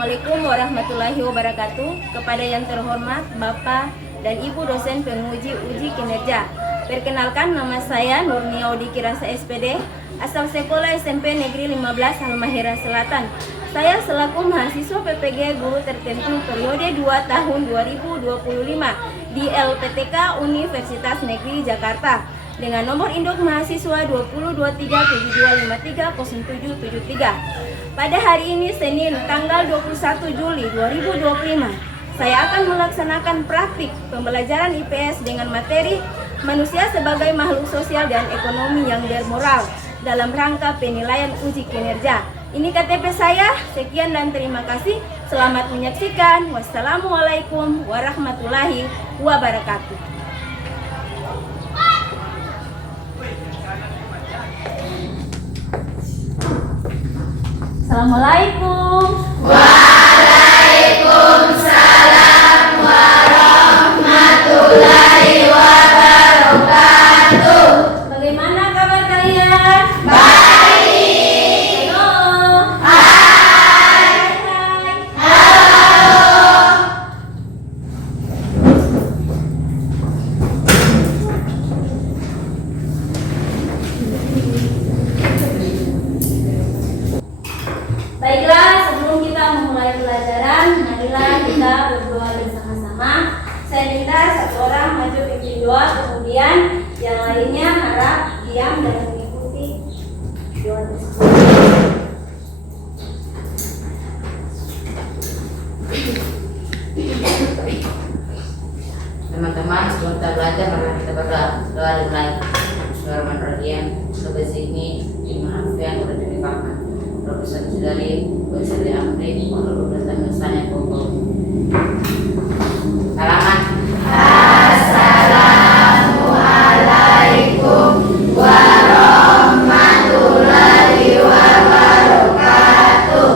Assalamualaikum warahmatullahi wabarakatuh. Kepada yang terhormat Bapak dan Ibu dosen penguji uji kinerja. Perkenalkan, nama saya Nurnia Odiki Rasa SPD, asal sekolah SMP Negeri 15 Halmahera Selatan. Saya selaku mahasiswa PPG guru tertentu periode 2 tahun 2025 di LPTK Universitas Negeri Jakarta dengan nomor induk mahasiswa 202372530773. Pada hari ini Senin tanggal 21 Juli 2025, saya akan melaksanakan praktik pembelajaran IPS dengan materi manusia sebagai makhluk sosial dan ekonomi yang bermoral dalam rangka penilaian uji kinerja. Ini KTP saya. Sekian dan terima kasih. Selamat menyaksikan. Wassalamualaikum warahmatullahi wabarakatuh. Assalamualaikum. Waalaikumsalam warahmatullahi wabarakatuh. Bagaimana kabar kalian? Baik. Halo. Hai. Halo. Baiklah, sebelum kita memulai pelajaran, marilah kita berdoa bersama-sama. Saya minta satu orang maju pimpin doa, kemudian yang lainnya harap diam dan mengikuti doa tersebut. Teman-teman, sebelum kita belajar, mari kita berdoa. Doa dimulai. Bismillahirrahmanirrahim. Sebesini dimaafkan oleh demi paman. Profesor Sudari, Wasili Amri, Walau Berdatang Misalnya Pokok. Salaman. Assalamualaikum warahmatullahi wabarakatuh.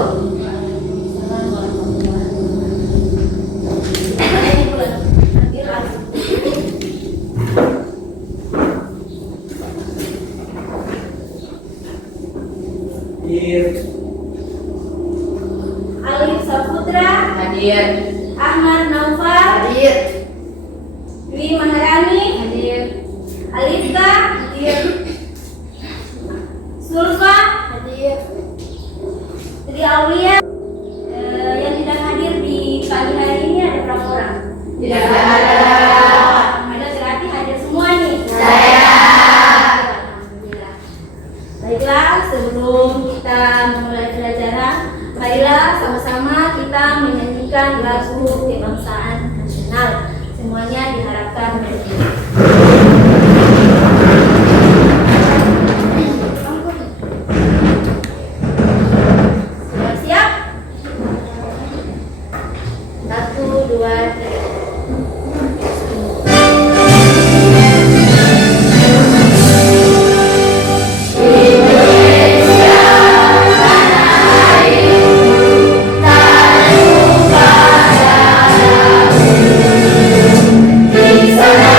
Alif Saputra, Hadir. Ahmad Naufal, Hadir. Dwi Maharani, Hadir. Alifka, Hadir. Sulfa, Hadir. Tri Aulia. Yang tidak hadir di pagi hari ini ada berapa orang? Tidak ada. Ada, berarti hadir semua nih. Saya. Alhamdulillah. Baiklah, sebelum kita memulai pelajaran, marilah sama-sama kita menyanyikan lagu kebangsaan nasional. Semuanya diharapkan berdiri. Sudah siap? 1, 2, 3. Di sana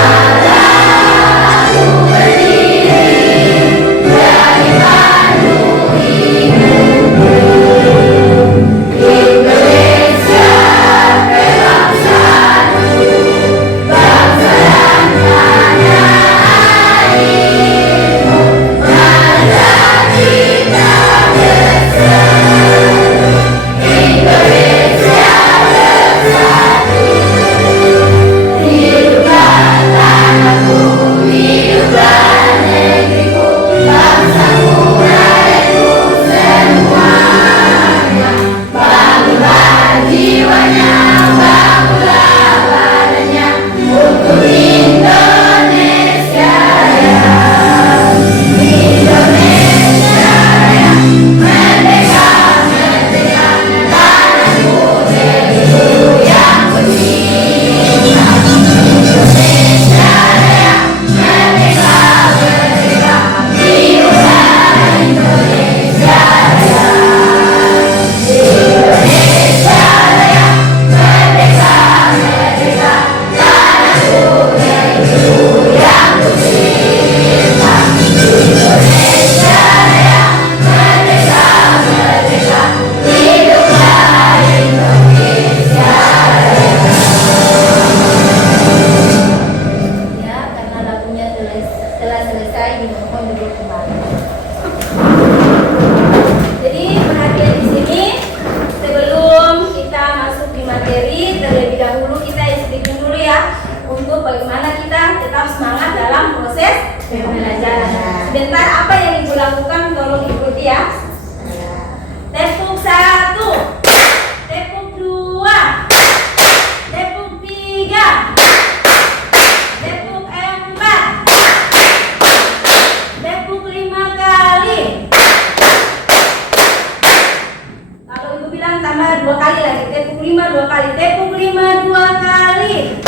2 kali lagi. Tepuk 5 2 kali. Tepuk 5 2 kali.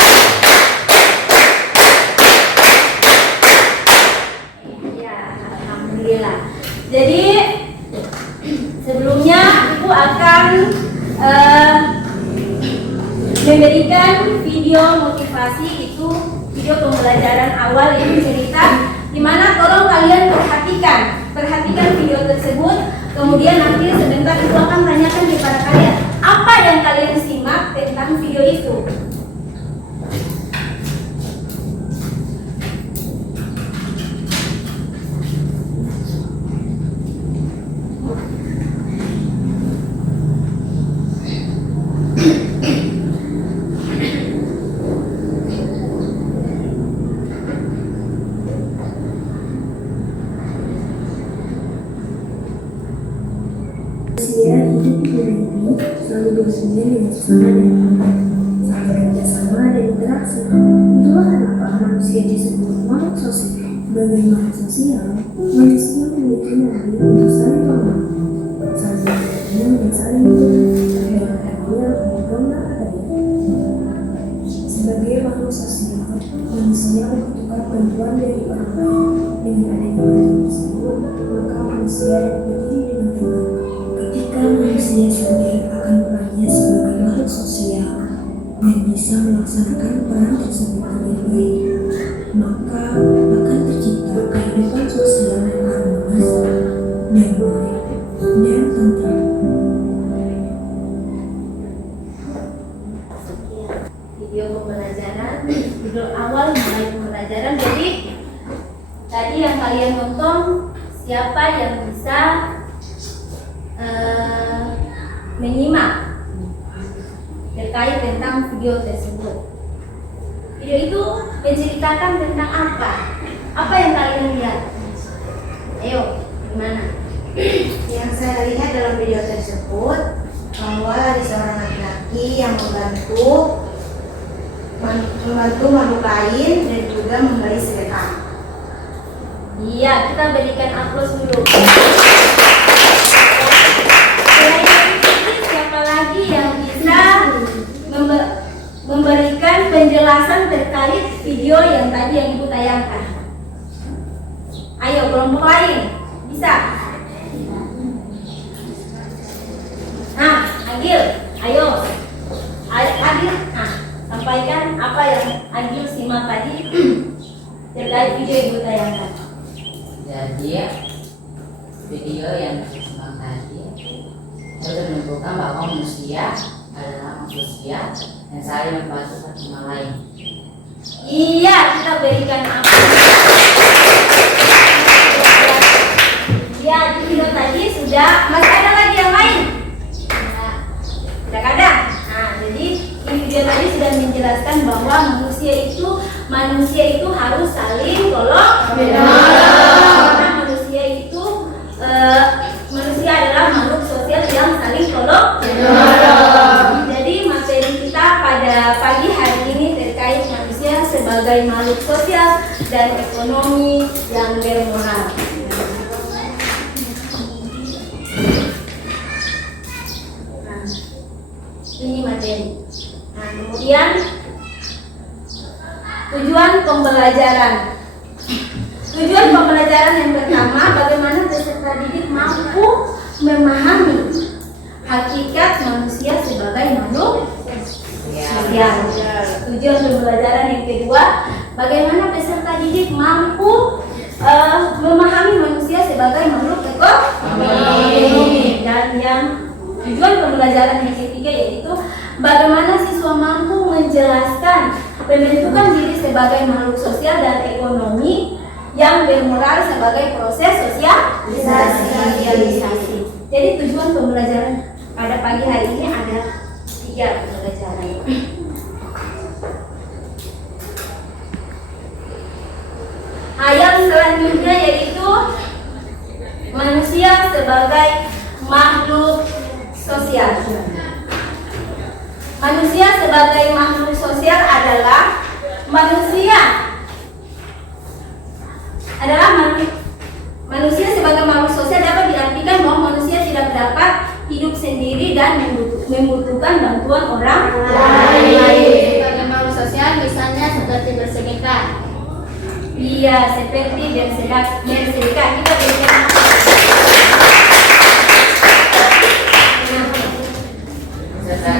Ya, alhamdulillah. Jadi sebelumnya Ibu akan memberikan video motivasi, itu video pembelajaran awal yang cerita, dimana tolong kalian perhatikan video tersebut. Kemudian nanti sebentar Ibu akan tanyakan kepada kalian apa yang kalian simak tentang video itu. Manusia hidup di dunia ini selalu bersedia dengan sesama dan teman, saling kerjasama dan interaksi. Itulah kenapa manusia disebut makhluk sosial. Sebagai makhluk sosial, manusia memiliki naluri untuk saling mengenal, saling bertemu dan saling berbagi agar keadilan menyempurna adanya. Sebagai makhluk sosial, manusia membutuhkan bantuan dari orang lain. Dengan adanya bantuan tersebut, maka manusia dapat berdiri dengan tenang. Ketika manusia sadar akan perannya sebagai makhluk sosial dan bisa melaksanakan peran tersebut dengan baik, maka akan tercipta kehidupan sosial yang harmonis, damai, dan tentram. Video pembelajaran, video awal mulai pembelajaran. Jadi tadi yang kalian tonton, siapa yang bisa menyimak terkait tentang video tersebut? Video itu menceritakan tentang apa? Apa yang kalian lihat? Ayo, gimana? Yang saya lihat dalam video tersebut bahwa ada seorang laki-laki yang membantu makhluk lain dan juga memberi sedekah. Iya, kita berikan aplaus dulu. Siapa lagi yang bisa memberikan penjelasan terkait video yang tadi yang Ibu tayangkan? Ayo, kelompok lain bisa. Nah, Agil, ayo. Agil, nah, sampaikan apa yang Agil simak tadi terkait video yang Ibu tayangkan. Jadi video yang disimak tadi itu menunjukkan bahwa manusia adalah manusia yang saling membantu satu sama lain. Iya, kita berikan apa? Ya, di video tadi sudah. Masih ada lagi yang lain? Sudah ada. Nah, jadi di video tadi sudah menjelaskan bahwa manusia itu harus saling tolong menolong. Karena manusia adalah makhluk sosial yang saling tolong menolong. Jadi materi kita pada pagi hari ini terkait manusia sebagai makhluk sosial dan ekonomi yang bermoral. Nah, ini materi. Nah, kemudian tujuan pembelajaran. Tujuan pembelajaran yang pertama, bagaimana peserta didik mampu memahami hakikat manusia sebagai makhluk sosial. Tujuan pembelajaran yang kedua, bagaimana peserta didik mampu memahami manusia sebagai makhluk ekonomi. Dan yang tujuan pembelajaran yang ketiga yaitu bagaimana siswa mampu menjelaskan pembentukan diri sebagai makhluk sosial dan ekonomi yang bermoral sebagai proses sosialisasi. Jadi tujuan pembelajaran pada pagi hari ini ada 3 pembelajaran. Ayat selanjutnya yaitu manusia sebagai makhluk sosial. Manusia sebagai makhluk sosial adalah manusia sebagai makhluk sosial dapat diartikan bahwa manusia tidak dapat hidup sendiri dan membutuhkan bantuan orang Lain. Sebagai makhluk sosial misalnya seperti bersengketa. Iya, seperti bersedekah. Kita berikan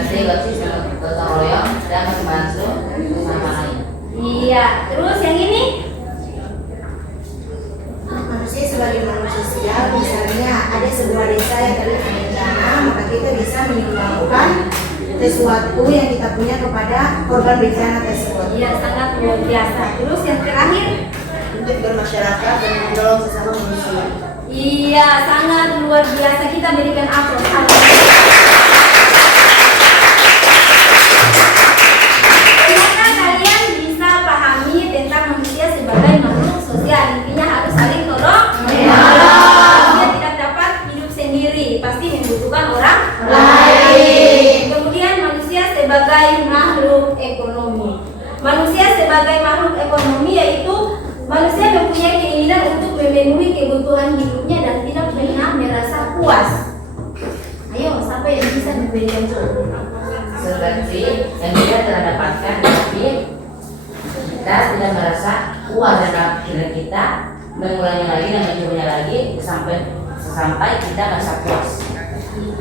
Seperti gotong royong dan membantu sesama lain. Iya, terus yang ini? Manusia sebagai makhluk sosial, misalnya ada sebuah desa yang terkena bencana, maka kita bisa menyumbangkan sesuatu yang kita punya kepada korban bencana tersebut. Iya, sangat luar biasa. Terus yang terakhir? Untuk bermasyarakat dan menolong sesama manusia. Iya, sangat luar biasa. Kita berikan aplaus. Ternyata kalian bisa pahami tentang manusia sebagai makhluk sosial. Intinya harus saling tolong menolong. Dia tidak dapat hidup sendiri, pasti membutuhkan orang lain. Kemudian manusia sebagai makhluk ekonomi. Manusia sebagai makhluk ekonomi yaitu manusia mempunyai keinginan untuk memenuhi kebutuhan hidupnya dan tidak pernah merasa puas. Ayo, siapa yang bisa memberikan contoh? Seperti yang kita telah dapatkan, tapi kita tidak merasa puas dengan diri kita, mengulangi lagi dan mencobanya lagi sampai kita merasa puas.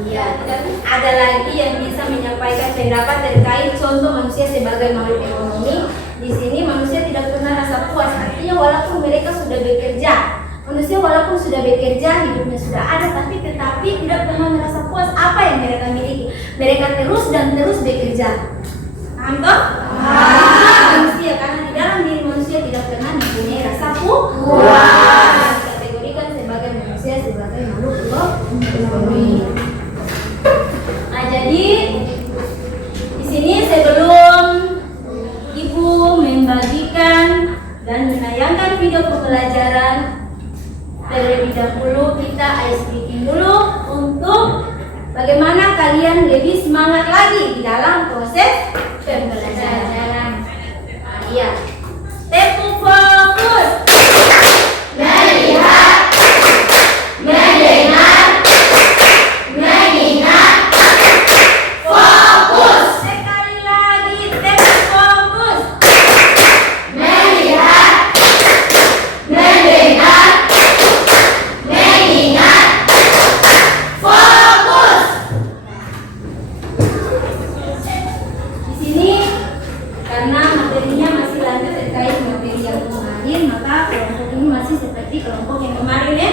Iya, tapi ada lagi yang bisa menyampaikan pendapat terkait contoh manusia sebagai makhluk ekonomi. Di sini manusia tidak pernah rasa puas. Artinya walaupun mereka sudah bekerja, manusia walaupun sudah bekerja, hidupnya sudah ada, tetapi tidak pernah merasa puas apa yang mereka miliki. Mereka terus dan terus bekerja. Paham toh? Manusia, karena di dalam diri manusia tidak pernah mempunyai rasa puas. Kategorikan sebagai manusia sebagai makhluk ekonomi. Nah, jadi di sini sebelum Ibu membagikan dan menayangkan video pembelajaran, terlebih dahulu kita ice breaking dulu untuk bagaimana kalian lebih semangat lagi di dalam proses pembelajaran. Iya. Tempo fokus. Melihat, mendengar, mengingat, fokus. Sekali lagi tempo fokus. Melihat, mendengar, mengingat, fokus. Di sini karena materinya masih lanjut terkait materi yang kemarin, maka kelompok ini masih seperti kelompok yang kemarin ya.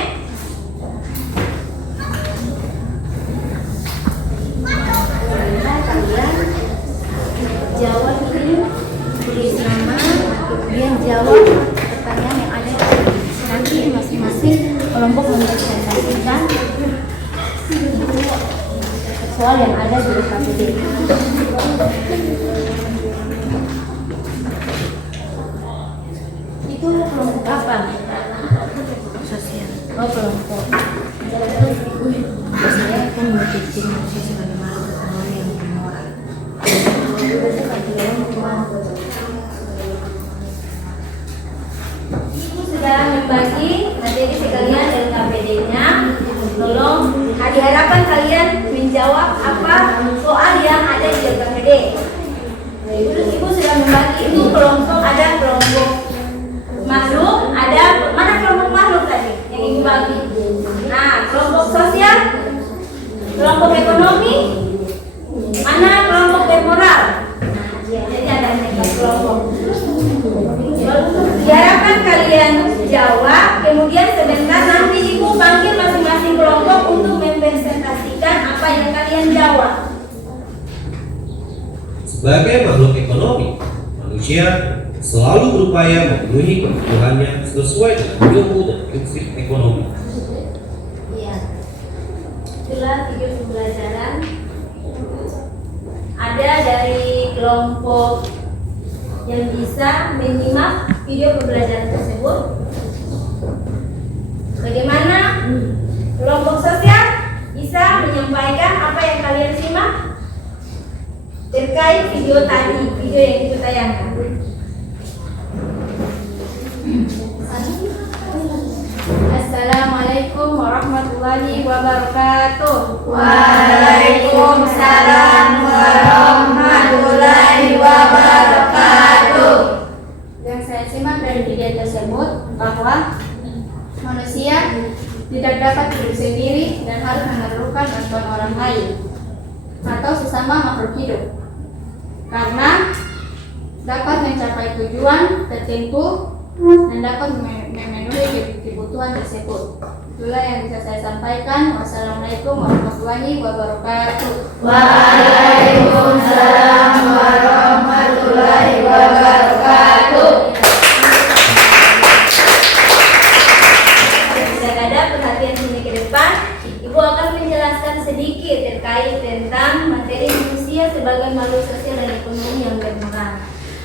Kalian jawab dulu, tulis nama, kemudian jawab pertanyaan yang ada. Nanti masing-masing kelompok mempresentasikan soal yang ada di KPD. Itu kelompok apa? Sosial. Oh, kelompok. Saya kan memiliki manusia sebagai makhluk ekonomi yang bermoral. Ibu sudah membagi materi sekalian dan KPD-nya. Tolong diharapkan kalian menjawab apa soal yang ada di KPD. Terus Ibu sudah membagi itu kelompok, ada kelompok makhluk, ada mana kelompok makhluk tadi yang Ibu bagi? Nah, kelompok sosial, kelompok ekonomi, mana kelompok bermoral? Nah, jadi ada 4 kelompok. Diharapkan kalian jawab, kemudian sebentar nanti Ibu panggil masing-masing kelompok untuk mempresentasikan apa yang kalian jawab. Sebagai makhluk ekonomi, manusia selalu berupaya memenuhi kebutuhannya sesuai dengan ilmu dan prinsip ekonomi. Iya. Itulah video pembelajaran. Ada dari kelompok yang bisa menyimak video pembelajaran tersebut. Bagaimana kelompok sosial bisa menyampaikan apa yang kalian simak terkait video tadi, video yang kita tayangkan. Assalamualaikum warahmatullahi wabarakatuh. Waalaikumsalam warahmatullahi wabarakatuh. Yang saya simak dari video tersebut bahwa manusia tidak dapat hidup sendiri dan harus memerlukan bantuan orang lain atau sesama makhluk hidup karena dapat mencapai tujuan tertentu dan dapat memenuhi kebutuhan tersebut. Itulah yang bisa saya sampaikan. Wassalamualaikum warahmatullahi wabarakatuh. Waalaikumsalam warahmatullahi wabarakatuh. Tidak ada perhatian sini ke depan, Ibu akan menjelaskan sedikit terkait tentang materi manusia sebagai makhluk sosial dan ekonomi yang berperan.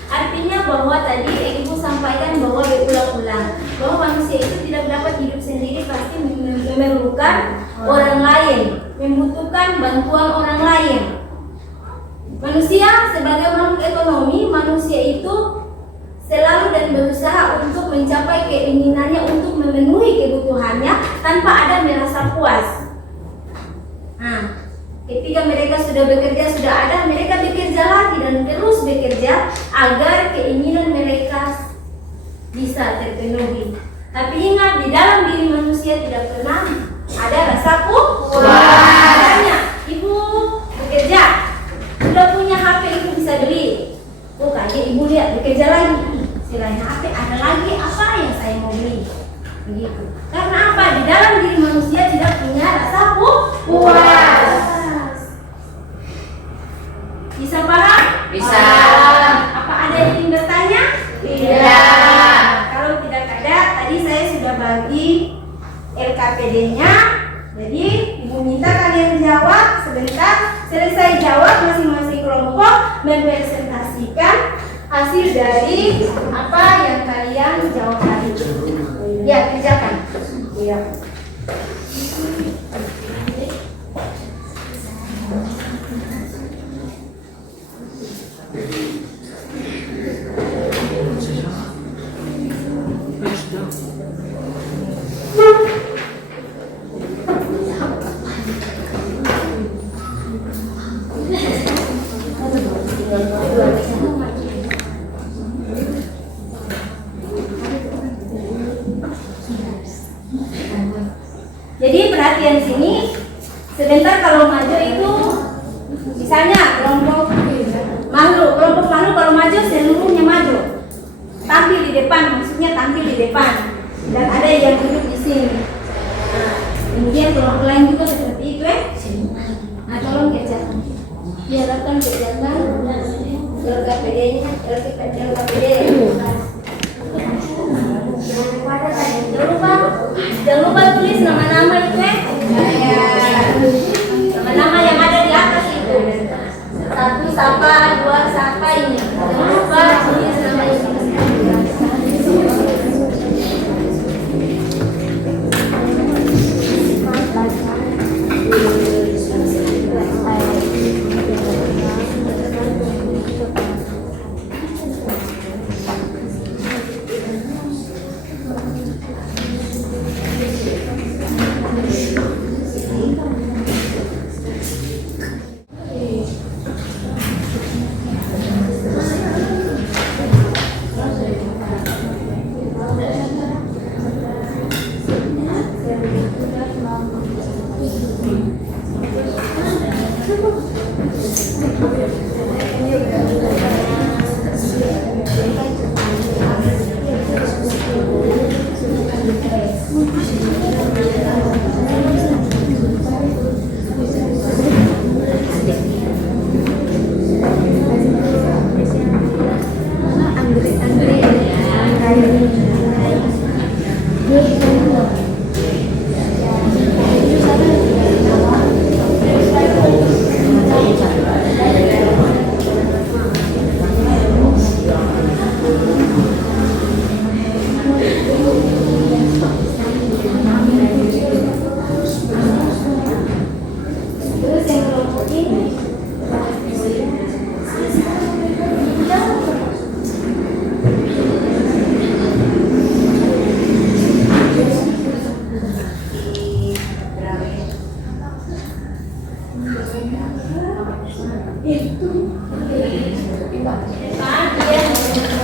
Artinya bahwa tadi Ibu sampaikan bahwa berulang-ulang bahwa manusia itu tidak dapat hidup sendiri, pasti memerlukan orang lain, membutuhkan bantuan orang lain. Manusia sebagai makhluk ekonomi, manusia itu selalu dan berusaha untuk mencapai keinginannya, untuk memenuhi kebutuhannya tanpa ada merasa puas. Nah, ketika mereka sudah bekerja, sudah ada, mereka bekerja lagi dan terus bekerja agar keinginan mereka bisa terpenuhi. Tapi ingat, di dalam diri manusia tidak pernah ada rasa puas. Makanya Ibu bekerja, sudah punya HP, Ibu bisa beli. Oh, kayaknya Ibu lihat bekerja lagi, selain HP ada lagi apa yang saya mau beli. Begitu. Karena apa? Di dalam diri manusia tidak punya rasa puas. Bisa paham? Bisa. Apa ada yang ingin bertanya? Tidak. Kalau tidak ada, tadi saya sudah bagi LKPD-nya. Jadi Ibu minta kalian jawab sebentar. Selesai jawab, masing-masing kelompok mempresentasikan hasil dari apa yang kalian jawab tadi. Ya, kerjakan. Ya. Jadi perhatian sini, sebentar kalau maju itu, misalnya kelompok makhluk kalau maju seluruhnya maju, tampil di depan, maksudnya tampil di depan, dan ada yang duduk di sini. Nah, kemudian kelompok lain juga seperti itu Nah, tolong kerjakan, biarkan kerjakan LKPD-nya, LKPD. Jangan lupa tulis nama-nama itu nama-nama yang ada di atas itu. 1 sapa, 2 sapa ini. Jangan lupa tulis nama itu.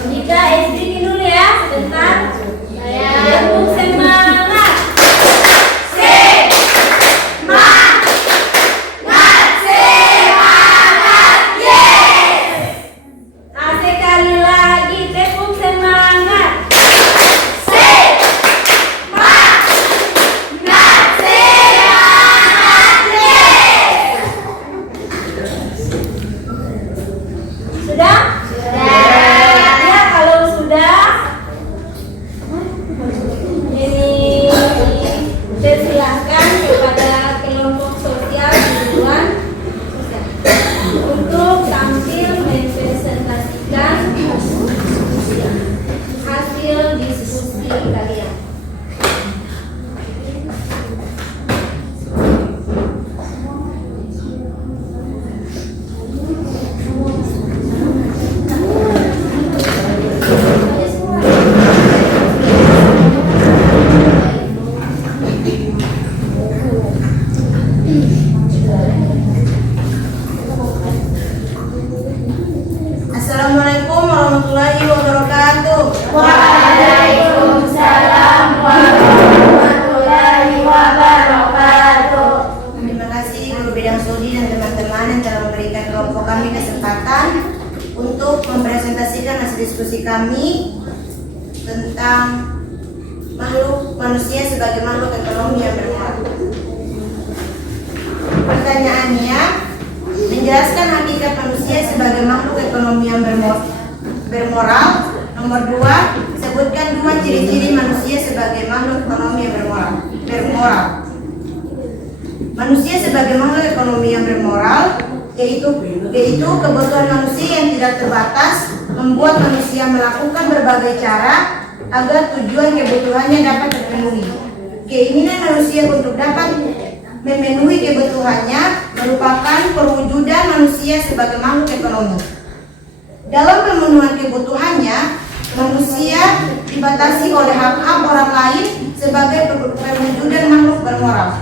Jika SD dulu ya, sebentar. Tepuk semangat. Sekali lagi, tepuk semangat. Sudah? Ya, kalau sudah, ini persilahkan kepada kelompok sosial duluan untuk tampil mempresentasikan hasil diskusi kalian. Assalamualaikum warahmatullahi wabarakatuh. Waalaikumsalam warahmatullahi wabarakatuh. Terima kasih Guru Bidang Studi dan teman-teman yang telah memberikan kelompok kami kesempatan untuk mempresentasikan hasil diskusi kami tentang makhluk manusia sebagai makhluk ekonomi yang bermoral. Pertanyaannya, menjelaskan hakikat manusia sebagai makhluk ekonomi yang bermoral. Nomor 2, sebutkan 2 ciri-ciri manusia sebagai makhluk ekonomi yang bermoral. Manusia sebagai makhluk ekonomi yang bermoral yaitu kebutuhan manusia yang tidak terbatas membuat manusia melakukan berbagai cara agar tujuan kebutuhannya dapat terpenuhi. Keinginan manusia untuk dapat memenuhi kebutuhannya merupakan perwujudan manusia sebagai makhluk ekonomi. Dalam pemenuhan kebutuhannya, manusia dibatasi oleh hak-hak orang lain sebagai perwujudan makhluk bermoral.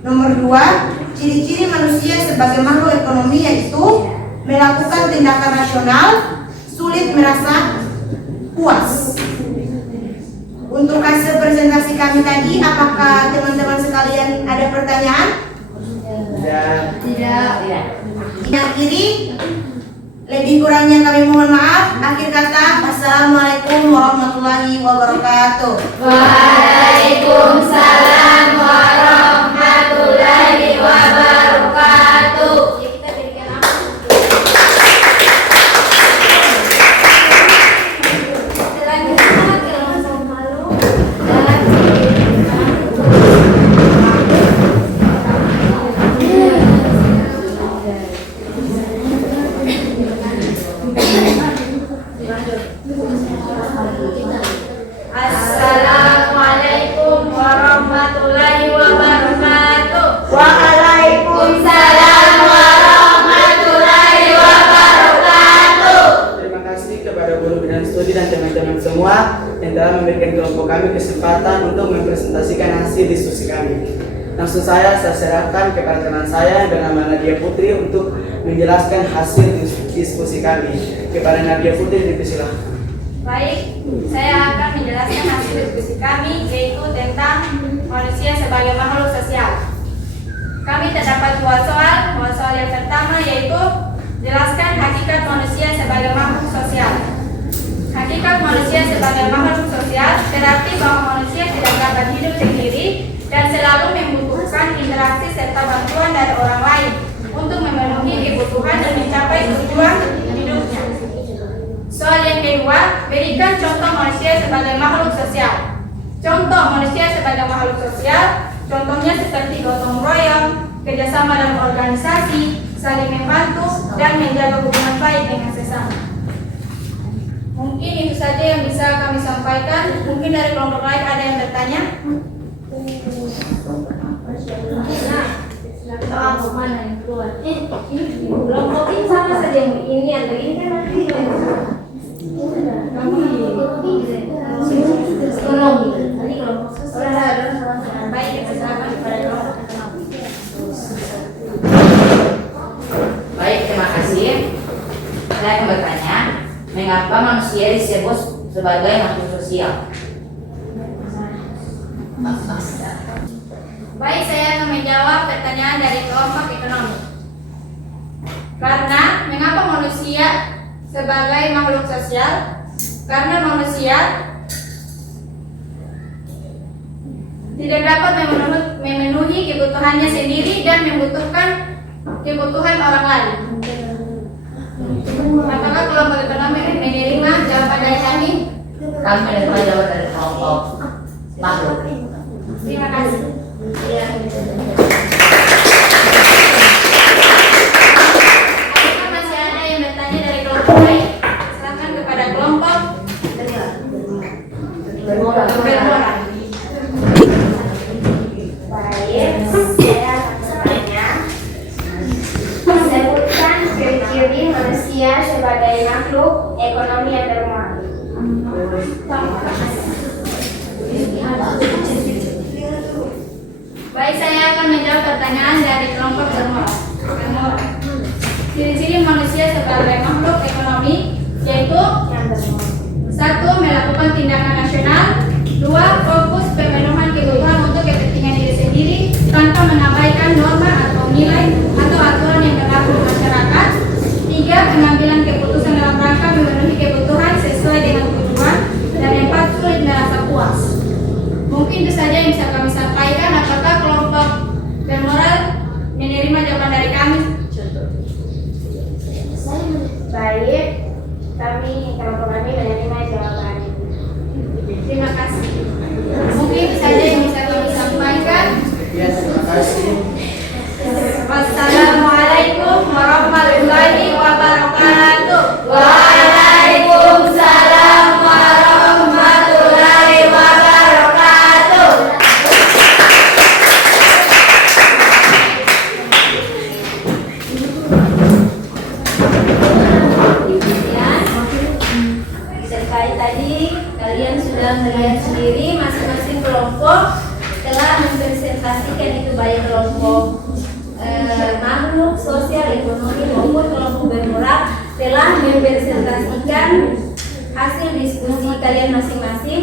Nomor 2, ciri-ciri manusia sebagai makhluk ekonomi yaitu melakukan tindakan rasional, sulit merasa puas. Untuk hasil presentasi kami tadi, apakah teman-teman sekalian ada pertanyaan? Tidak. Akhiri, lebih kurangnya kami mohon maaf. Akhir kata, wassalamualaikum warahmatullahi wabarakatuh. Waalaikumsalam warahmatullahi wabarakatuh. Ya, kita berikan selanjutnya kelompok makhluk dan Assalamualaikum warahmatullahi wabarakatuh. Waalaikumsalam warahmatullahi wabarakatuh. Terima kasih kepada Guru Bidang Studi dan teman-teman semua yang telah memberikan kelompok kami kesempatan untuk mempresentasikan hasil diskusi kami. Langsung saya serahkan kepada teman saya dengan Nadia Putri untuk menjelaskan hasil diskusi kami. Kepada Nadia Putri dipersilakan. Baik, saya akan menjelaskan hasil diskusi kami yaitu tentang manusia sebagai makhluk sosial. Kami terdapat 2 soal. Soal yang pertama yaitu jelaskan hakikat manusia sebagai makhluk sosial. Hakikat manusia sebagai makhluk sosial berarti bahwa manusia tidak dapat hidup sendiri dan selalu membutuhkan interaksi serta bantuan dari orang lain untuk memenuhi kebutuhan dan mencapai tujuan hidupnya. Soal yang kedua, berikan contoh manusia sebagai makhluk sosial. Contoh manusia sebagai makhluk sosial, contohnya seperti gotong royong, kerjasama dalam organisasi, saling membantu, dan menjaga hubungan baik dengan sesama. Mungkin itu saja yang bisa kami sampaikan. Mungkin dari kelompok lain ada yang bertanya? kelompok mana yang keluar? Kelompok ini sama saja yang ini atau ini kan nanti ekonomi. Tadi kelompok sosial. Baik, kita serahkan kepada kelompok ekonomi. Baik, terima kasih. saya akan bertanya, mengapa manusia disebut sebagai makhluk sosial? Baik, saya akan menjawab pertanyaan dari kelompok ekonomi. Karena mengapa manusia sebagai makhluk sosial? Karena manusia tidak dapat memenuhi kebutuhannya sendiri dan membutuhkan kebutuhan orang lain. Apakah kelompok ekonomi menerima jawaban dari kami? Kami menerima jawaban dari kelompok makhluk. Terima kasih. Apakah masih ada yang bertanya dari kelompok lain? Silakan kepada kelompok bermoral. Baik, saya akan bertanya. Sebutkan ciri-ciri manusia sebagai makhluk ekonomi yang bermoral. Baik, saya akan menjawab pertanyaan dari kelompok bermoral. Ciri-ciri manusia sebagai makhluk ekonomi yaitu 1. Melakukan tindakan nasional. 2. Fokus pemenuhan kebutuhan untuk kepentingan diri sendiri tanpa mengabaikan norma atau nilai atau aturan yang berlaku di masyarakat. 3. Pengambilan keputusan dalam rangka memenuhi kebutuhan sesuai dengan tujuan. Dan 4. Sulit merasa puas. Mungkin itu saja yang bisa kami sampaikan. Apakah kelompok bermoral menerima jawaban dari kami? Baik, kami kelompok kami menerima jawaban. Terima kasih. Mungkin itu saja yang bisa kami sampaikan. Ya, terima kasih. Wassalamualaikum warahmatullahi wabarakatuh. Waalaikumsalam warahmatullahi wabarakatuh. Terkait tadi, kalian sudah melihat sendiri masing-masing kelompok telah mempresentasikan itu baik kelompok makhluk sosial ekonomi maupun kelompok bermoral telah mempresentasikan hasil diskusi kalian masing-masing.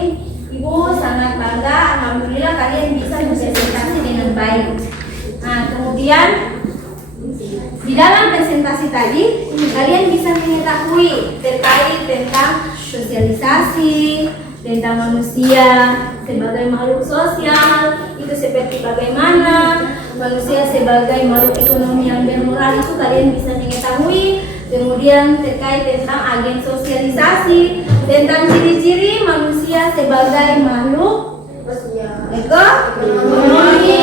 Ibu sangat bangga, alhamdulillah kalian bisa mempresentasi dengan baik. Nah, kemudian di dalam presentasi tadi kalian bisa mengetahui terkait tentang sosialisasi, tentang manusia sebagai makhluk sosial itu seperti bagaimana, manusia sebagai makhluk ekonomi yang bermoral itu kalian bisa mengetahui. Kemudian terkait tentang agen sosialisasi, tentang ciri-ciri manusia sebagai makhluk ekonomi,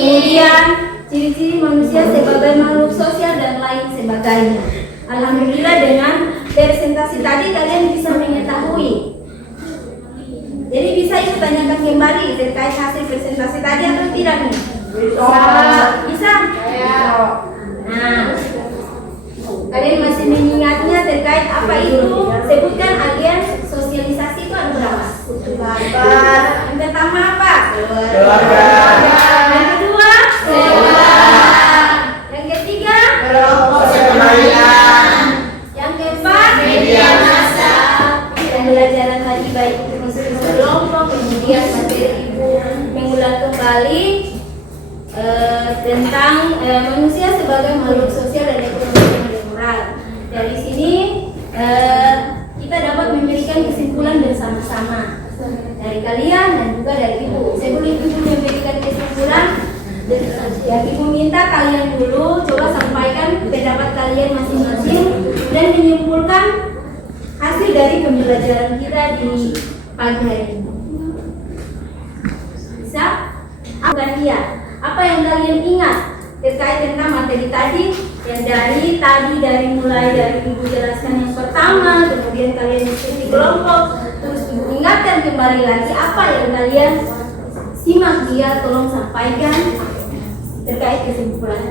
kemudian ciri-ciri manusia sebagai makhluk sosial dan lain sebagainya. Alhamdulillah dengan presentasi tadi kalian bisa mengetahui. Jadi bisa ibu tanyakan kembali terkait hasil presentasi tadi atau tidak nih? Bisa? Nah, kalian masih mengingatnya terkait apa itu? Sebutkan agen sosialisasi itu ada berapa? Yang pertama apa? Keluarga. Yang kedua? Sekolah. Yang ketiga? Kelompok sepermainan. Yang keempat? Media massa. Pembelajaran tadi baik itu kelompok, kemudian materi ibu mengulang kembali tentang manusia sebagai makhluk sosial dan ekonomi yang bermoral. Dari sini kita dapat memberikan kesimpulan bersama-sama dari kalian dan juga dari ibu. Sebelum ibu memberikan kesimpulan, yang ibu minta kalian dulu coba sampaikan pendapat kalian masing-masing dan menyimpulkan hasil dari pembelajaran kita di pagi hari ini. Bisa? Bukan dia. Apa yang kalian ingat terkait tentang materi tadi yang dari mulai dari ibu jelaskan yang pertama, kemudian kalian diskusi kelompok, terus ibu ingatkan kembali lagi apa yang kalian simak dia, tolong sampaikan terkait kesimpulan.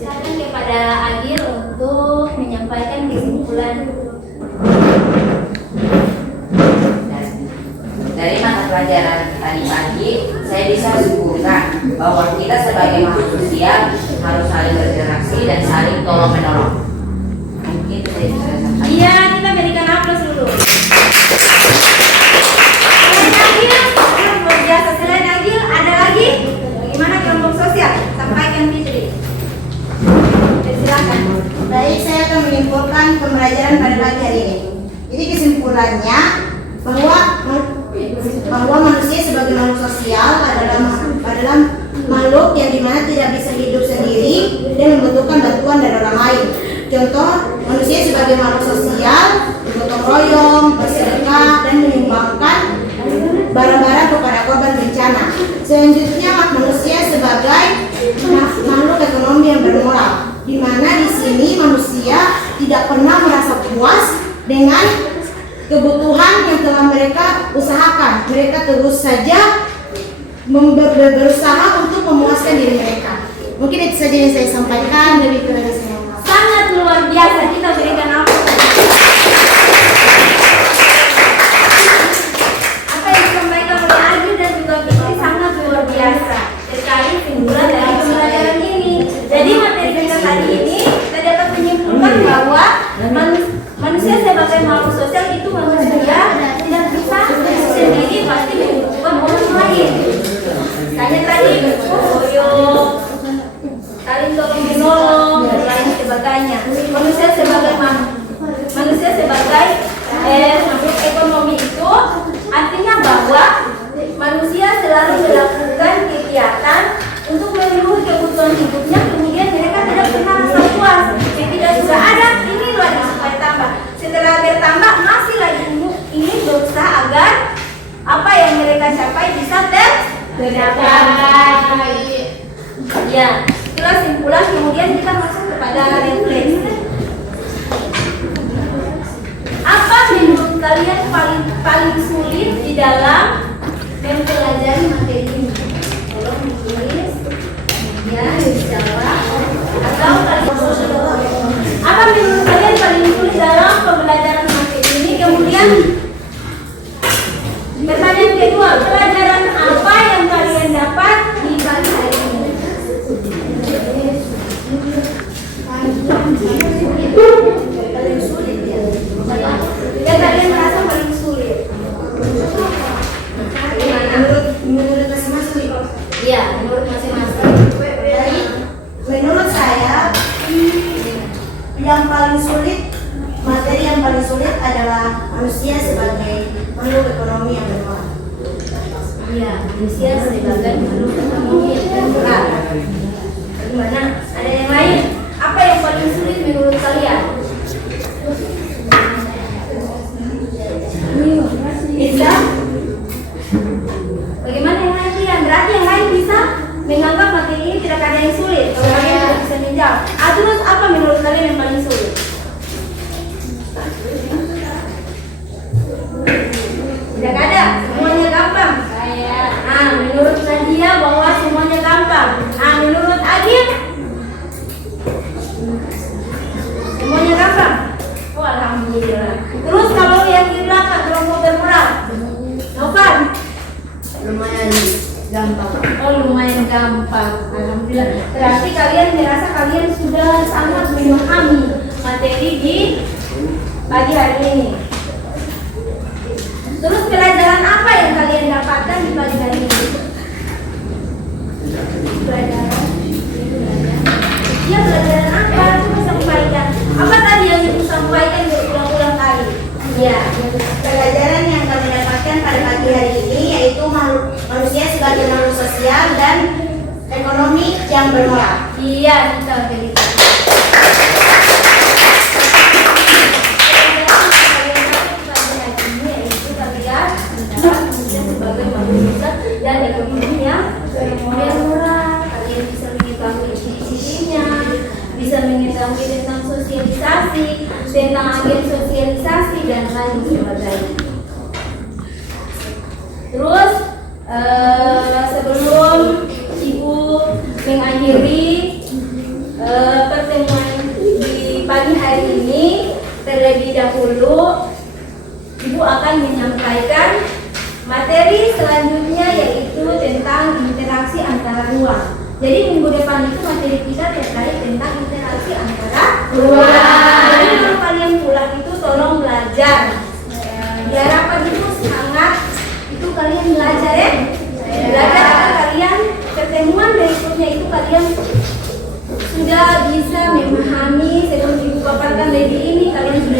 Silakan kepada Adil untuk menyampaikan kesimpulan. Dari mata pelajaran tadi pagi, saya bisa simpulkan bahwa kita sebagai makhluk sosial harus saling berinteraksi dan saling tolong menolong. Mungkin saya bisa sampaikan. pembelajaran pada pagi hari ini. Jadi kesimpulannya bahwa manusia sebagai makhluk sosial adalah makhluk yang dimana tidak bisa hidup sendiri dan membutuhkan bantuan dari orang lain. Contoh, manusia sebagai makhluk sosial bergotong royong, bersedekah, dan menyumbangkan barang-barang kepada korban bencana. Selanjutnya, manusia sebagai makhluk ekonomi yang bermoral, di mana di sini manusia tidak pernah merasa puas dengan kebutuhan yang telah mereka usahakan. Mereka terus saja berusaha untuk memuaskan diri mereka. Mungkin itu saja yang saya sampaikan. Lebih kurang saya Sangat luar biasa, kita berikan apa yang disampaikan oleh Adi dan juga Fikri sangat luar biasa terkait kesimpulan dari pembelajaran ini. Jadi materi kita tadi ini kita dapat menyimpulkan bahwa manusia sebagai makhluk sosial itu manusia tidak bisa sendiri, pasti membutuhkan orang lain. Tanya tadi saling tolong menolong dan lain sebagainya. Manusia sebagai makhluk ekonomi itu artinya bahwa manusia selalu melakukan kegiatan untuk memenuhi kebutuhan hidupnya, kemudian mereka tidak pernah merasa puas. Yang tidak sudah ada, ini lagi supaya tambah. Setelah bertambah masih lagi ingin berusaha agar apa yang mereka capai bisa tercapai. Ya, itulah simpulan. Kemudian kita masuk kepada refleksi. Apa menurut kalian paling sulit di dalam mempelajari materi ini? Tolong ditulis, kemudian dijawab. Atau apa menurut kalian paling sulit dalam pembelajaran materi ini? Kemudian pertanyaan kedua, pelajaran apa yang kalian dapat di pagi hari ini? Paling sulit ya. Yang kalian merasa paling sulit? menurut masing-masing. Iya, menurut masing-masing. Menurut saya yang paling sulit, materi yang paling sulit adalah manusia sebagai makhluk ekonomi yang bermoral. Iya, manusia sebagai makhluk ekonomi yang bermoral. Bagaimana? Ada yang lain? Apa yang paling sulit menurut kalian? Bisa? Bagaimana yang lain? Berarti yang lain bisa menganggap materi ini tidak ada yang sulit. Kalau kalian tidak bisa menjawab. Terus apa menurut kalian yang paling sulit? Tidak ada, semuanya gampang. Menurut Nadia bahwa semuanya gampang. Menurut Agil semuanya gampang. Oh, alhamdulillah. Terus kalau yang di belakang kelompok bermoral, Novan Lumayan gampang. oh lumayan gampang. Alhamdulillah. Berarti kalian merasa kalian sudah sangat memahami materi di pagi hari ini. Terus pelajaran apa yang kalian dapatkan di pagi hari ini? Pelajaran? Ya, pelajaran apa? Coba sampaikan. Apa tadi yang ibu sampaikan berulang-ulang kali? Ya. Pelajaran yang kami dapatkan pada pagi hari ini yaitu manusia sebagai makhluk sosial dan ekonomi yang bermoral. Iya, kita begitu. Dan ekonomi yang bermoral, kalian bisa mengetahui ciri-cirinya, bisa mengetahui tentang sosialisasi, tentang agen sosialisasi dan lain sebagainya. Terus sebelum ibu mengakhiri pertemuan di pagi hari ini, terlebih dahulu ibu akan menyampaikan materi selanjutnya, yaitu tentang interaksi antara ruang. Jadi minggu depan itu materi kita terkait tentang interaksi antara ruang. Jadi kalau kalian pulang itu tolong belajar. Diharapkan itu sangat itu kalian belajar ya. Belajar agar kalian pertemuan berikutnya itu kalian sudah bisa memahami, sebelum ibu paparkan lebih ini kalian sudah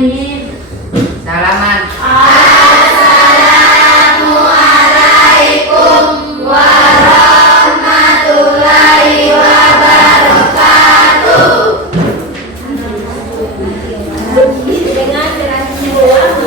Bismillahirrahmanirrahim. Salaman. Dengan derajat